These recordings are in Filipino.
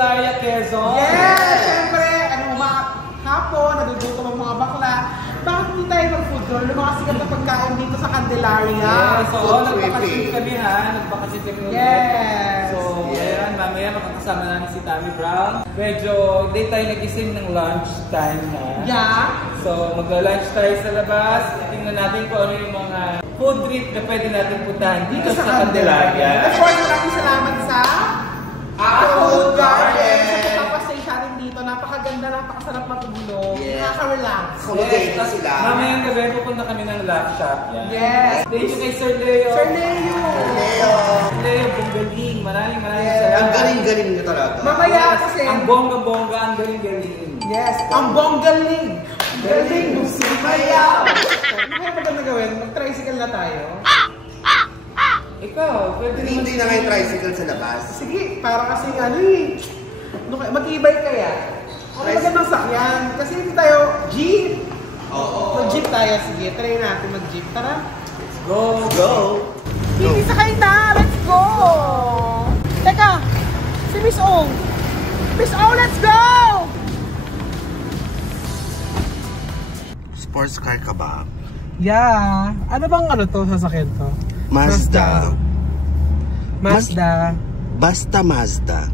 Candelaria, Quezon. Yes! Siyempre, hapon, naduduto ng mga bakla. Bakit hindi tayo mag-food tour? Yung mga sikat na pagkain dito sa Candelaria. Yes, so nagpakasin kami ha. Nagpakasin kami ulit. Yes! So, ayan, mamaya makakasama namin si Tammy Brown. Medyo, hindi tayo nagising ng lunch time na. Yeah? So, magla-lunch tayo sa labas. Tingnan natin kung ano yung mga food trip na pwede natin puntahan dito sa Candelaria. Of course, maraming salamat sa Food Garden. Sa pagpapastay siya rin dito. Napakaganda, napakasarap matulog. Nakaka-relax. Yes. Mamayang gabi pupunta kami ng love shop. Yes. Thank you kay Sir Leo. Sir Leo. Leo, ang galing. Maraming salamat. Ang galing-galing niyo talaga. Mamaya kasi. Ang bongga-bongga, ang galing-galing. Yes, ang bonggaling. Galing mo si Maya. Ano kaya maganda gawin? Mag-tricycle na tayo. Ikaw, pwede Hindi na ngayon tricycle sa labas. Sige, para kasi mag-e-bike kaya. Ano magandang sakyan? Kasi hindi tayo jeep. Mag-jeep tayo. Sige, try natin mag-jeep. Tara. Let's go. Go. Hindi sakay na. Let's go. Teka, si Miss O. Miss O, let's go! Sports car ka ba? Yeah. Ano bang to sasakyan to? Mazda. Mazda. Basta Mazda.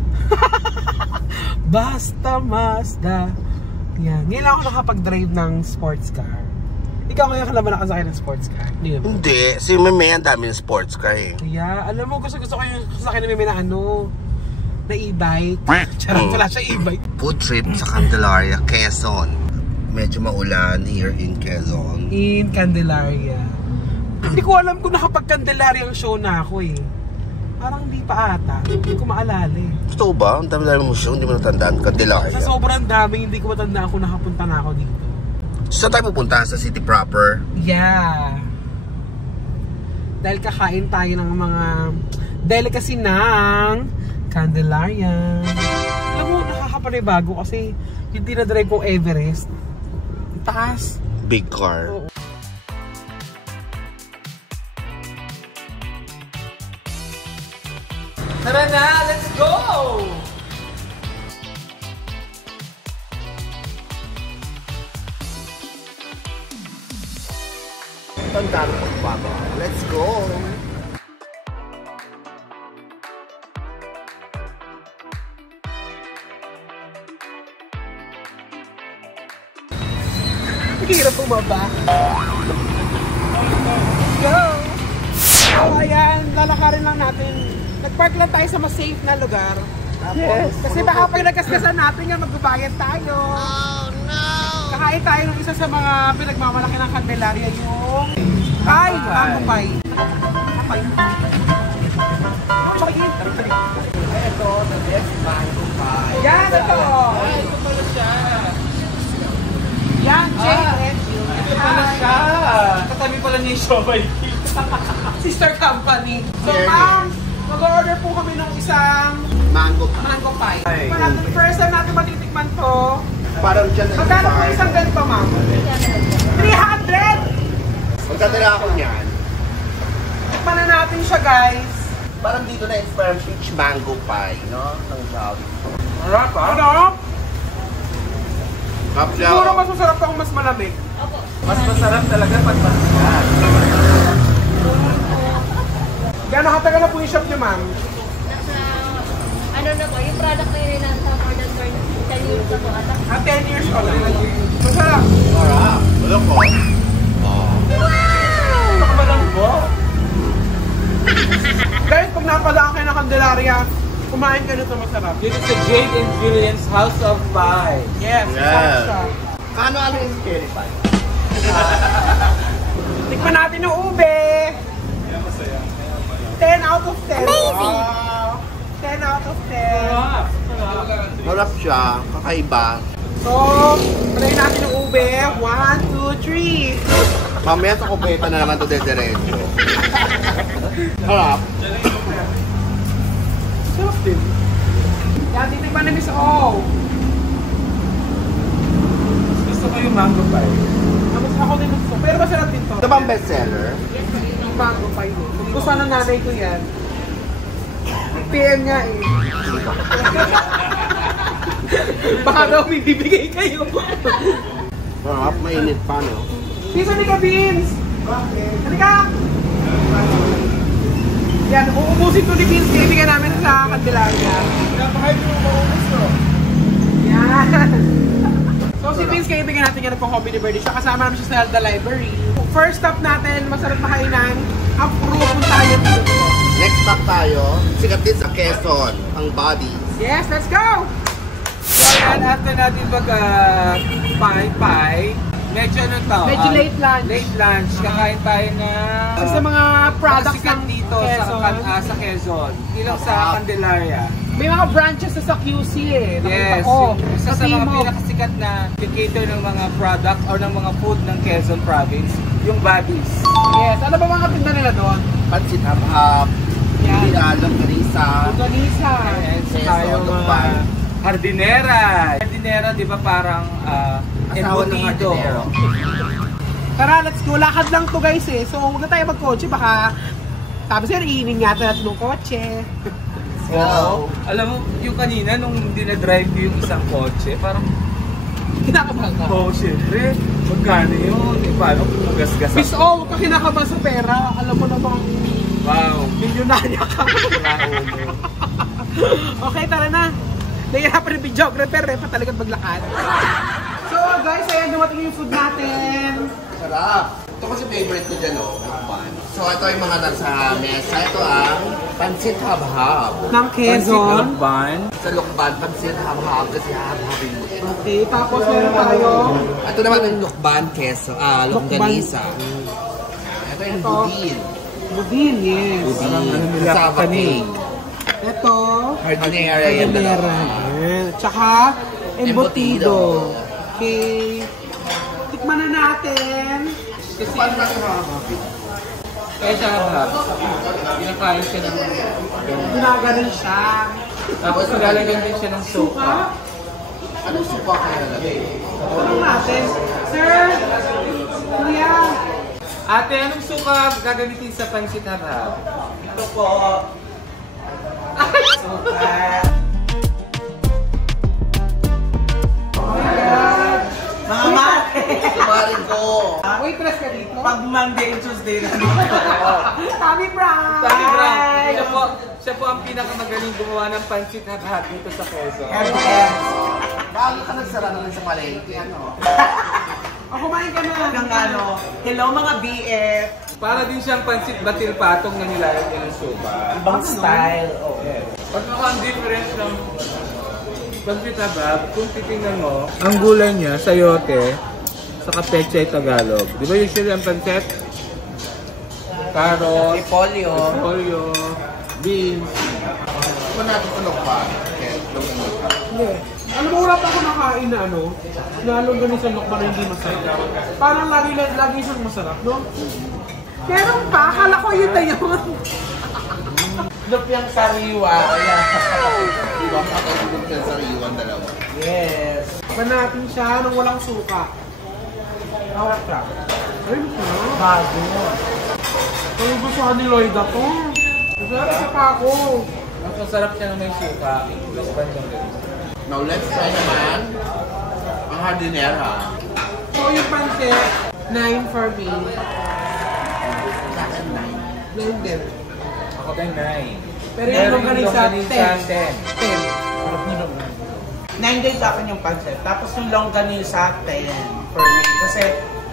Basta Mazda. Yan. Ngayon lang ako nakapag-drive ng sports car. Ikaw ngayon ka naman nakasakay ng sports car? Hindi. Si Meme ang dami ng sports car eh. Yeah. Alam mo, gusto ko yung sasakay na Meme na na e-bike. Charot, wala siya e-bike. Food trip sa Candelaria, Quezon. Medyo maulan here in Quezon. In Candelaria. Hindi ko alam kung nakapag-Candelaria ang show na ako eh. Parang hindi pa ata. Hindi ko maalala eh. Totoo ba? Ang dami-dami mo show, hindi mo natandaan Candelaria. Sa sobrang dami, hindi ko matandaan kung nakapunta na ako dito. Saan tayo pupunta? Sa city proper? Yeah. Dahil kakain tayo ng mga delicacy ng Candelaria. Alam mo, nakakapanibago kasi yung dinadrive kong Everest. Taas. Big car. Oo. Tara na, let's go! Tandaan mo pagpapa. Let's go! Hirap bumaba. Go! So ayan, lalakarin lang natin. Nag-park lang tayo sa mas safe na lugar. Yes. Kasi baka pag nagkaskasan natin nga magbabayad tayo. Oh no! Kakain tayo ng isa sa mga pinagmamalaki ng Candelaria yung Mango Pie. Ito, the best mango pie. Yan ito! Ay, ito pala siya. Yan, Jane. Ito pala siya. Katabi pala niya yung Shomai. Sister company. So ma'am, mag-order po kami ng isang Mango. mango pie. First time natin matitikman to. Parang dyan na Magkano po isang ganito, ma'am? 300! Magkatira ako niyan. Tikman na natin siya, guys. Parang dito na inspire peach mango pie, no? Ng Jollibee. Harap ah. Ano? Kapsyaw. Siguro mas masarap kung mas malamig. Mas masarap talaga pag masigat. Gano'ng katagal na po yung shop niyo, ma'am? Ano na po, yung product na yun nasa more than 10 years na po ata. 10 years old. Masarap. Sarap. Wala ko. Nakabalang po. Guys, pag napadaan kayo ng Candelaria, kumain ka nito masarap. This is the Jade and Julian's House of Pie. Yes, masarap siya. Ano yung scary pie? Tikman natin yung ube. 10 out of 10. Amazing! Wow. 10 out of 10. Sarap siya. Kakaiba. So, try natin yung ube. 1, 2, 3. Mamaya sa kupeta na naman ito diretso. Sarap. Sarap din. Yan, titikman na Miss O. Gusto ko yung mango pie. Tapos ako din gusto. Pero masarap din to. Ito bang bestseller? Yung mango pie din. Gusto ng nanay ko yan. PM niya eh. Baka daw may bibigay kayo. Sarap, mainit pa, no? Vince, halika Vince! Halika! Yan, uubusin to ni Vince. Ibigay namin sa Candelaria. Napakain mo maubos to. Yan! So si Vince, kaya ibigay natin yan ng pang-hobby ni Birdie siya. Kasama namin siya sa The Library. First stop natin, masarap makainan. Ang puro puntahan yan dito. Next stop tayo, sikat din sa Quezon, ang Bodies. Yes, let's go! So yan, after natin pie, medyo ano to? Medyo late lunch. Late lunch, kakain tayo na Sa mga products sikat ng dito Quezon. sa Quezon. Ilang sa Candelaria. May mga branches na sa QC eh. Yes, Ako, isa sa mga Timog. pinakasikat na indicator ng mga product or ng mga food ng Quezon Province, yung Bodies. Yes, ano ba mga tinda nila doon? Pansit hap-hap, pinalong karisa. Organisa. And Yes, tayo all the mga fun. hardinera. Hardinera, di ba parang Asawa ng embutido. hardinero. Tara, let's go. Lakad lang to guys eh. So huwag na tayo magkotse. Baka, sabi sa'yo, iinin nga natin ng kotse. Oo. Alam mo, yung kanina, nung dinadrive ko yung isang kotse, parang, Kinakabahan ka. oh, syempre, magkano yun? Eh, paano kung magasgas Miss O, huwag ka kinakabahan sa pera. Alam mo namang Wow. milyonarya ka. Okay, tara na. Nahihirapan yung videographer eh. Patalagang maglakad. So guys, ayan, dumating yung food natin. Sarap. Ito kasi favorite ko dyan, no? Lukban. So ito yung mga nasa mesa. Ito ang pansit hab-hab. Ng Quezon. Ban. Sa lukban, pansit hab-hab kasi hab-habin mo. Okay, tapos meron tayo. Ito naman yung lukban, keso. Longganisa. Ito yung Ito. budin. Budin, yes. Parang ano nila, Kasama kanig. cake. Ito. Hardinera yung dalawa. Ayan. Tsaka, embutido. Okay. Tikman na natin. Kasi, Paano natin makakapit? kaya siya harap. Pinakain siya ng, Ginaganon siya. tapos nilalagyan din siya ng Suka. sopa. Anong supa kaya nalagay? Tanong natin. Sir! Kuya! Ate, anong suka gagamitin sa pansit harap? Ito po. Suka. Mga mate! Tumarin ko. Waitress ka dito? Pag Monday and Tuesday na Tommy Brown! Sabi Brown, siya po ang pinakamagaling gumawa ng pansit harap dito sa Quezon. Bago ka nagsara naman sa palengke, ano? Kumain ka na. Ng ano, hello mga BF, Para din siyang pansit batil patong na nilalagyan ng soba. ibang style. Oh. Yes. Pag ang difference ng pansit habab, kung titingnan mo, ang gulay niya, sayote, saka pechay Tagalog. Di ba usually ang pansit? Carrot, Repolyo. polio, beans. Ito natin sa lukban. Okay, longganisa. Hindi. Alam mo, wala pa ako nakain na ano, nalong ganun sa lokban na hindi masarap. Parang lagi siyang masarap, no? Meron pa, akala ko yun na yun. Lupyang sariwa. Ayan. Ibang kakatulog sa sariwan dalawa. Yes. Tikman natin siya nang walang suka. Hawak ka. Ay, masarap. Bago. Ay, gusto ka ni Lloyd ako. Masarap sa pa ako. Mas masarap siya na may suka. Lokban lang din. Now let's try naman ang hardinera. So, yung pansit, 9 for me. 9 din. Ako din 9. Pero yung longganisa, 10. 9 days akin yung pancit. Tapos yung longganisa, 10 for me. Kasi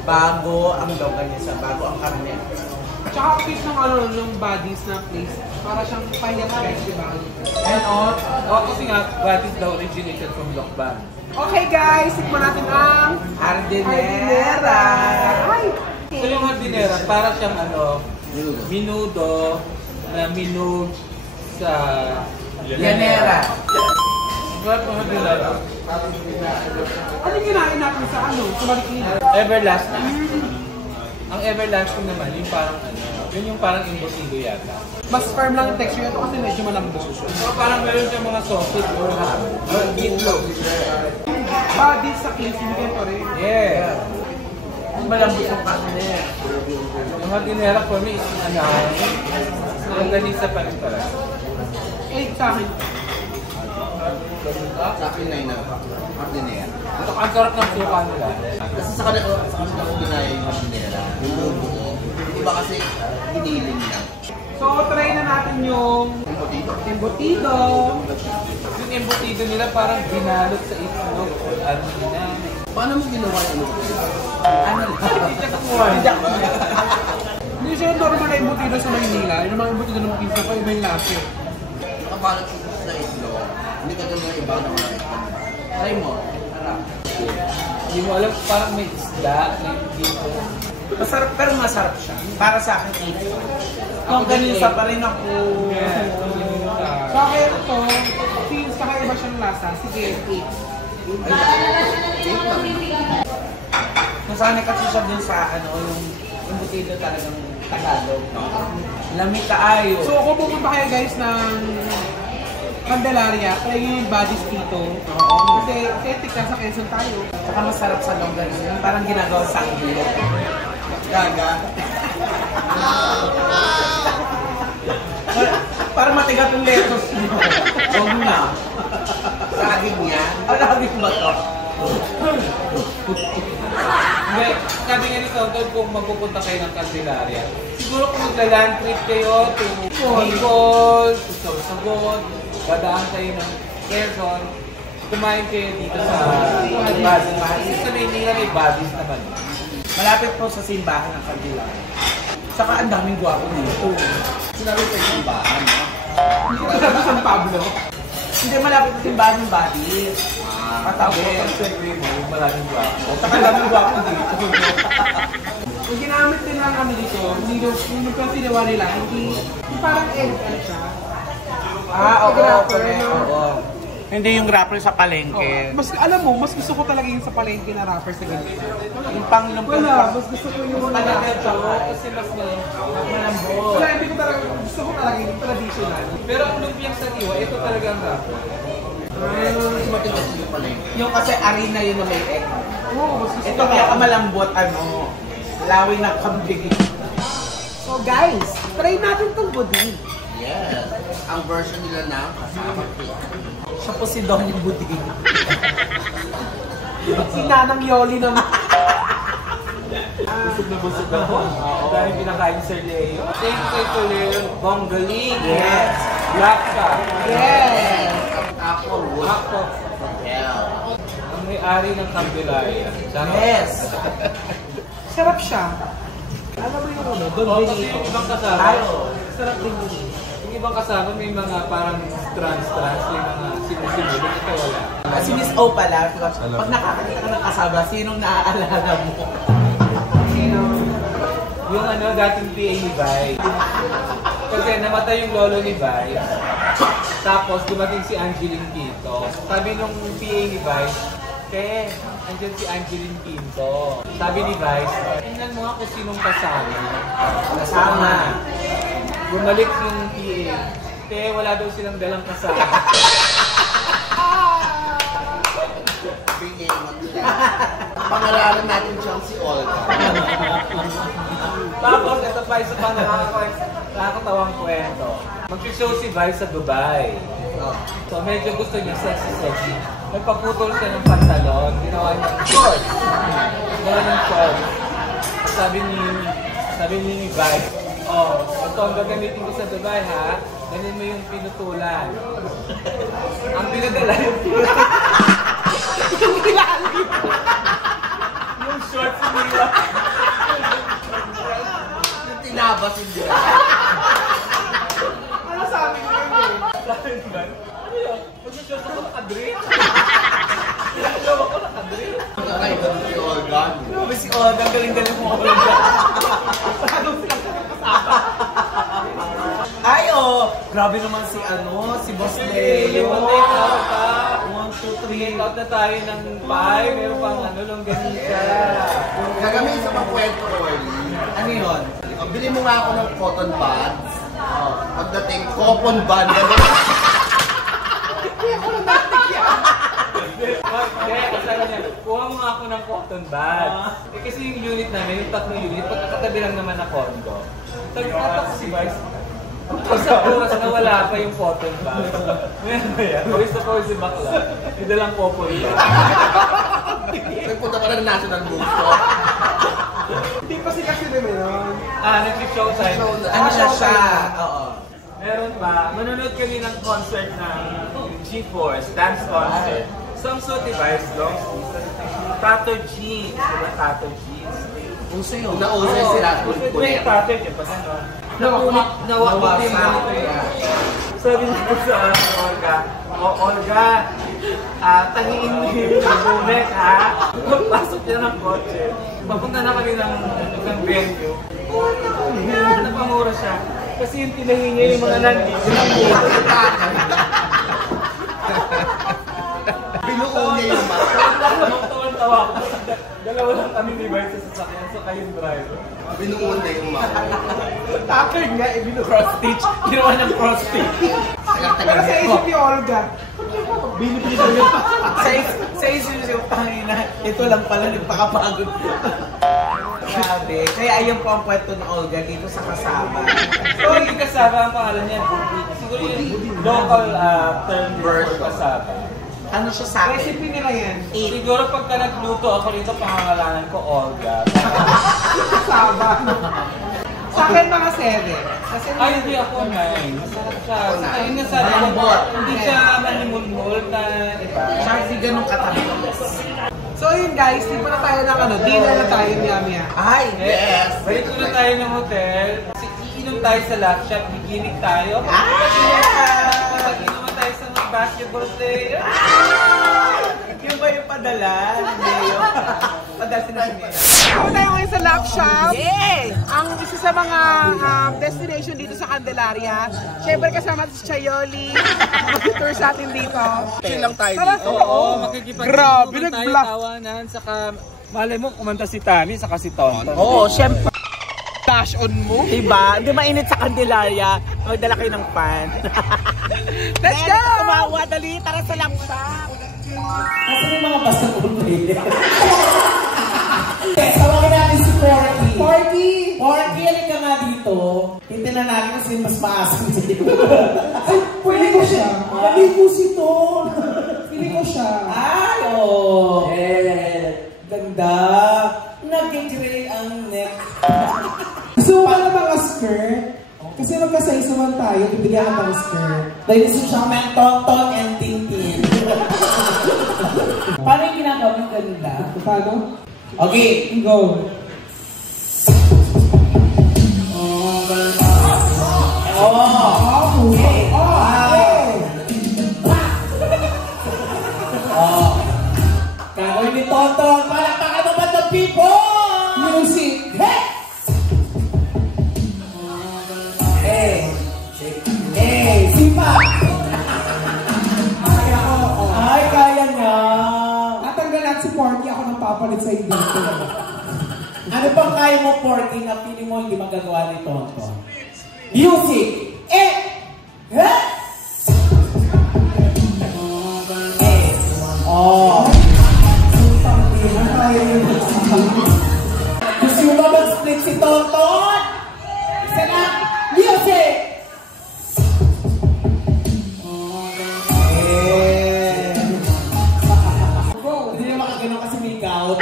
bago ang longganisa, bago ang karne. Tsaka cute ng ano, ng bodies na place. Para siyang payat festival. And kasi nga, what is the originated from Lokban? Okay guys, tikman natin ang Hardinera. Ay! So yung hardinera, para siyang minudo na minug sa Llanera. What ang hardinera? Ano yung kinain natin sa ano? Sa Marikina? Everlasting. Ang everlasting naman, yung parang yun yung parang embutido yata. Mas firm lang yung texture ito kasi medyo malambot. So parang meron siyang mga sausage or ham. Or meatloaf. Bodies sa case, hindi pa rin. Yeah. Malambot ang karne. Yung hardinera for me is longganisa pa rin talaga. 8 sa akin. Sa akin na yun na. Hardinera. Ang sarap ng suka nila. Kasi sa kanila ko ginaya yung hardinera. Yung buo. Iba kasi hiniling niya. So, try na natin yung embutido. Yung embutido nila parang binalot sa itlog or ano nila. Paano mo ginawa yung embutido? Hindi ka kumuha. Hindi siya normal na embutido sa Maynila. Yung mga embutido ng pizza ko, iba yung lasa. Nakabalot sa itlog. Hindi ka doon iba na mga itlog. Try mo. Harap. Hindi mo alam, parang may isda, may dito. Masarap, pero masarap siya. Para sa akin, ito. Kung ganisa pa rin ako. Sa akin ito, since kakaiba siyang lasa, sige, eat. Nasanay kasi siya dun sa ano, yung embutido talagang Tagalog. Lamig kaayo. So, kung pupunta kayo guys ng Candelaria, try yung Buddy's dito. Kasi authentic ka sa Quezon tayo. Saka masarap sa longganisa. Yung parang ginagawa sa anggulo. Gaga. Parang matigat yung lettuce mo. Huwag na. Saging niya. Alagin ba to? Hindi, sabi nga nito, kung magpupunta kayo ng Candelaria, siguro kung magla-land trip kayo to Bicol, to Sorsogon, dadaan kayo ng Quezon, kumain kayo dito sa Buddy's. Kasi sa Maynila may Buddy's naman. Malapit po sa simbahan ng Candelaria. Saka ang daming gwapo dito. Sinabi ko yung bahan, no? Sabi San Pablo. Hindi malapit sa simbahan ng Buddy's. Tapos ang survey mo, yung maraming gwapo. Saka ang daming gwapo dito. Yung ginamit nila ang kami dito, hindi yung pagkinawa nila, hindi parang edible siya. Oo. Grapper, no? Oo. Hindi yung wrapper sa palengke. Mas alam mo, mas gusto ko talaga yung sa palengke na wrapper sa ganito. Yung panglumpang Wala, mas gusto ko yung mga Talaga ito, kasi mas malambot. Wala, hindi ko talaga, gusto ko talaga yung traditional. Pero ang lumpiang sa iwa, ito talaga ang rapper. Matigas yung pala yun. Yung kasi arena yun na may egg. Oo, mas gusto Ito ko. kaya kamalambot, ano, lawin ng kambing. So guys, try natin itong buding. Yes. Ang version nila na kasama cake. Siya po si Donnie Buding. Si Nanang Yoli naman. Busog na busog ako. Dahil pinakain Sir Leo. Thank you kay Sir Leo. Bonggaling. Yes. Black ka. Yes! Apple wood. Ako. Hell. Ang may-ari ng Candelaria. Yes. Sarap siya. Alam mo yung ano, Don Oo, kasi Benito. yung ibang kasama. Ayo. Sarap din yun. Yung ibang kasama may mga parang trans, yung mga sinusunod. Ito wala. Si Miss O pala, pag nakakita ka ng kasama, sinong naaalala mo? Yung ano, dating PA ni Vi. Kasi namatay yung lolo ni Vi. Tapos dumating si Angeline Pinto. Sabi nung PA ni Vi, andyan si Angeline Pinto. Sabi ni Vice, tingnan mo nga kung sinong kasama. Kasama. Bumalik yung PA. Wala daw silang dalang kasama. Pangalanan natin siyang si Olga. Tapos, ito pa isa pang nakakatawang kwento. Mag-show si Vice sa Dubai. So, medyo gusto niya sexy. Nagpaputol siya ng pantalon. Ginawa niya ng shorts. Ginawa ng shorts. Sabi ni Vice, ito ang gagamitin ko sa Dubai, ha? Ganyan mo yung pinutulan. Ang pinadala yung pinutulan. Yung shorts nila. Yung tinabas hindi. Ano sabi ko yun? Sabi ni Vice, ano yun? Mag-shorts ako nakadrip. Ilaw ako nakadrip. Kakaiba si Olga. Grabe si Olga, galing-galing mo Olga. Ay, grabe naman si si Boss Leo. Take out pa. 1, 2, Take 3. out na tayo ng pie. Meron pang longganisa. Gagamitin sa mga kwento, Orly. Ano yun? Bili mo nga ako ng cotton buds. Pagdating, coupon bud. Kuha mo nga ako ng cotton buds. Kasi yung unit namin, yung tatlong unit, pagkakatabi lang naman na condo. Sabi ko si Vice, Sa oras na wala pa yung cotton bag. Ngayon ba yan? Pawis na pawis si bakla. Yung dalang popol ba? Nagpunta pa ng National Bookstore. Hindi pa siya kasi naman yun. Nag-show time. Ano na siya? Oo. Meron pa, manonood kami ng concert ng G-Force, dance concert. So ang suot ni Vice, long sleeves, tattoo jeans, diba tattoo jeans? Uso yun. Nauna sila. Ito yung tattoo yun, pa gano'n. Nawakot din ganito yan. Sabi niya ko sa Olga, Olga, tangiin mo yung bumek ha. Pagpasok niya ng kotse, papunta na kami ng venue. Napamura siya. Kasi yung tinahin niya yung mga nandito. Binuo niya yung mata. Tawa ko. Dalawa lang kami ni Vice sa sasakyan, so kayong driver. Binuo niya yung mata. Tucker nga, Cross stitch. Ginawa ng cross stitch. Pero sa isip ni Olga, binibili daw yung Sa isip yung pangina, ito lang pala nagpakapagod. Grabe. Kaya ayun po ang kwento ni Olga dito sa kasama. So, yung kasama ang pangalan niya, Budi. Siguro yung local term for kasama. Ano siya sa akin? recipe nila yan. Siguro pagka nagluto ako rito, pangangalanan ko Olga. Kasama. Sa akin mga 7. Kasi Ay, hindi ako 9. Masarap siya. Ayun nga sabi ko, hindi siya manimulmul na iba. Siya hindi ganun katamis. So yun guys, di pa na tayo ng ano, dinner na tayo niya. Ay, Yes! Balik na tayo ng hotel. Iinom tayo sa lap shop, beginning tayo. Mag-inom tayo sa mga basketball player. Yung ba yung padala? Hindi yun. Padala sinabi. Ako tayo ngayon sa Love Shop. Yay! Ang isa sa mga destination dito sa Candelaria. Siyempre kasama si Chayoli. Mag-tour sa atin dito. Chill lang tayo Tara, dito. Oo, makikipag- Grabe, tayo nag-block. tawanan. Saka, malay mo, kumanta si Tani, saka si Tonton. Oo, syempre. Dash on mo. Diba? Hindi mainit sa Candelaria. Magdala kayo ng pan. Let's go! Kumawa, dali. Tara sa Love Shop. Kasi may mga basketball player. Tawagin natin si Porky. Porky, alin ka nga dito. Tintinan natin kasi mas maasim sa dito. Ay, pwede ko siya. Pwede ko si Ton. Pwede ko siya. Ay, oo. Ganda. Nag-gray ang neck. Gusto mo ba na mga skirt? Kasi magkasaysaman tayo, ibigyan ka ng skirt. Ladies and gentlemen, Tonton and Tintin. Paano yung ginagawa ng ganda? Paano? Okay. Go. Gagawin ni Tonton. Palakpakan mo ba the people? Music. Sipa! Ay, kaya niya. Tatanggal natin si Porky, ako nang papalit sa inyo. Ano pang kaya mo, Porky, na pili mo hindi magagawa ni Tonton? Music! Gusto mo ba mag-split si Tonton? Isa na! Music! Hindi na makaganon kasi may gout.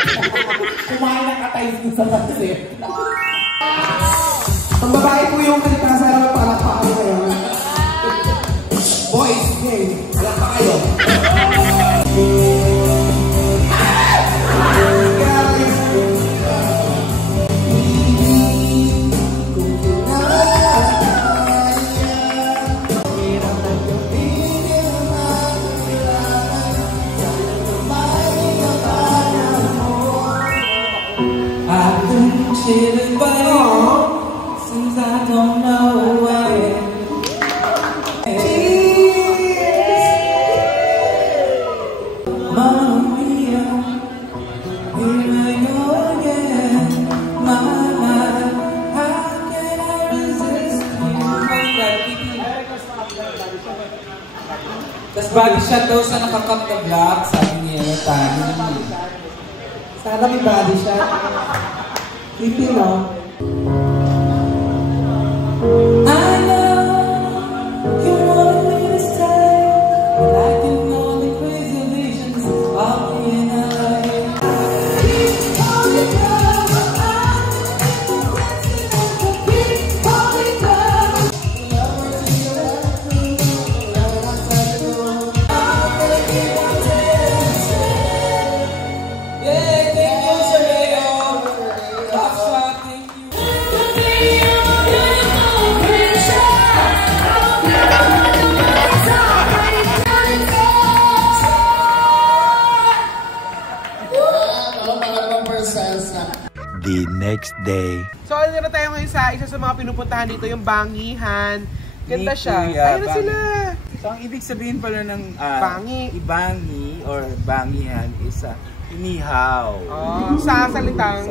Kumain ng katay dito sa pansit. Ang babae po yung kanita sa harapan para paano kayo. Boys, wala pa kayo. I've been chilling by since I don't know where. Mamma mia, here I go again. Mama, how can I resist you? Tapos body shot daw sa nakakap na black, sabi niya, Tani. Sana may body shot. Titi, no? I know the next day. So, ano na tayo ngayon sa isa sa mga pinupuntahan dito, yung Bangihan. Ganda siya. Ayun na sila. So, ang ibig sabihin pala ng Bangi or bangihan is inihaw. Sa salitang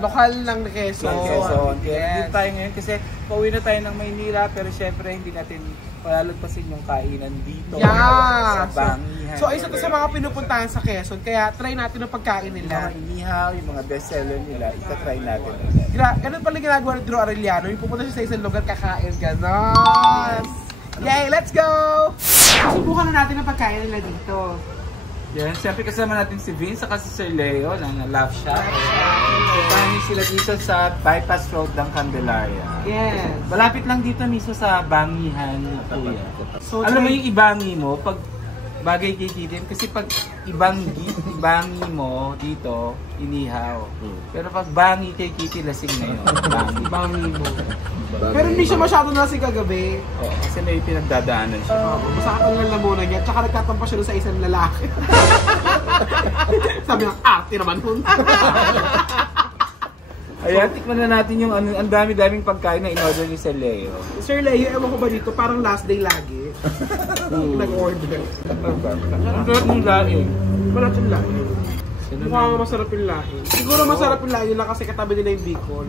lokal ng Quezon. Quezon. Kaya dito tayo ngayon kasi pauwi na tayo ng Maynila pero syempre hindi natin palalagpasin yung kainan dito sa Bangihan. So, isa to sa mga pinupuntahan sa Quezon. Kaya try natin ang pagkain nila. Yung mga inihaw, yung mga bestseller nila, ita-try natin. Ganun pala ginagawa ni Drew Arellano. Yung pupunta siya sa isang lugar, kakain. Ganon! Yay! Let's go! Subukan na natin ang pagkain nila dito. Yan, siyempre kasama natin si Vince at si Sir Leo ng Love Shop. Puntahan sila dito sa Bypass Road ng Candelaria. Yes. Malapit lang dito mismo sa Bangihan, Kuya. So, alam mo yung ibangi mo, pag bagay kay Kidin, kasi pag ibangi mo dito, inihaw. Pero pag bangi kay Kitty, lasing na yun. Bangi mo. Pero hindi siya masyado lasing kagabi. Oo, kasi may pinagdadaanan siya. Masakit ang lalamunan niya. Tsaka nagtatampa siya doon sa isang lalaki. Sabi ng arte naman hun. Ayan, tikman na natin yung ang dami-daming pagkain na in-order ni Sir Leo. Sir Leo, ewan ko ba dito, parang last day lagi. Nag-order. Ang sarap ng laing. Wala siyang laing. Mukhang masarap yung laing. Siguro masarap yung laing nila kasi katabi nila yung Bicol.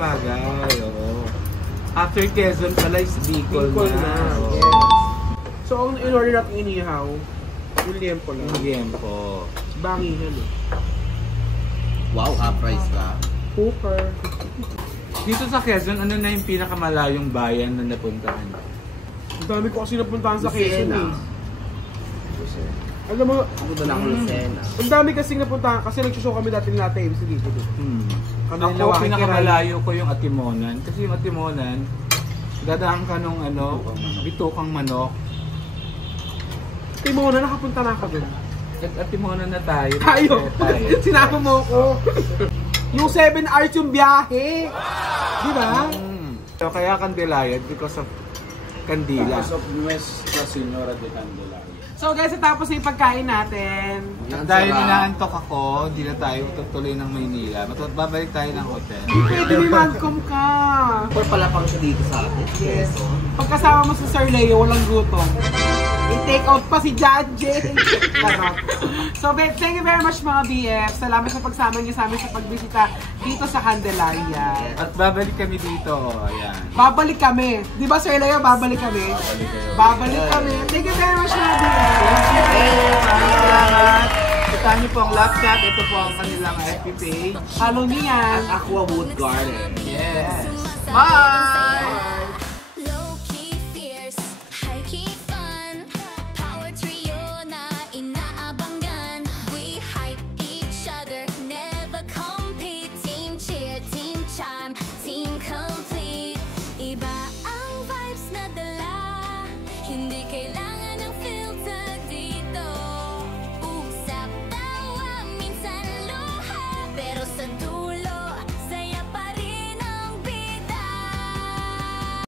Bagay, oo. After Quezon pala is Bicol na. Yes. So, ang in-order natin inihaw, yung liempo lang. Liempo. Bangihan eh. Wow, half price ka. Cooker. Dito sa Quezon, ano na yung pinakamalayong bayan na napuntahan? Ang dami ko kasi napuntahan sa Quezon eh. Alam mo, Punta na ako Lucena. ang dami kasing napuntahan kasi nagsushow kami dati nila tayo sa dito. Ako, pinakamalayo ko yung Atimonan. Kasi yung Atimonan, dadaan ka nung bitukang manok. Timona, nakapunta na ako dun. Atimonan na tayo. Tayo! Sinama mo ko. Yung 7 hours yung biyahe. Di ba? So, kaya Candelaria because of Candila. Because of Nuestra Señora de Candelaria. So guys, tapos na yung pagkain natin. Dahil inaantok ako, hindi na tayo tutuloy ng Maynila. Babalik tayo ng hotel. Pwede may welcome ka. Or palapang siya dito sa atin. Yes. Pagkasama mo sa Sir Leo, walang gutom. I-take out pa si Judge. So, thank you very much mga BF. Salamat sa pagsama niyo sa amin sa pagbisita dito sa Candelaria. At babalik kami dito. Ayan. Babalik kami. Di ba Sir Leo, babalik kami? Babalik kami. Thank you very much mga BF. Salamat. Puntahan niyo po ang Love Shop. Ito po ang kanilang FB page. Follow niyo yan. Aquawood Garden. Yes. Bye!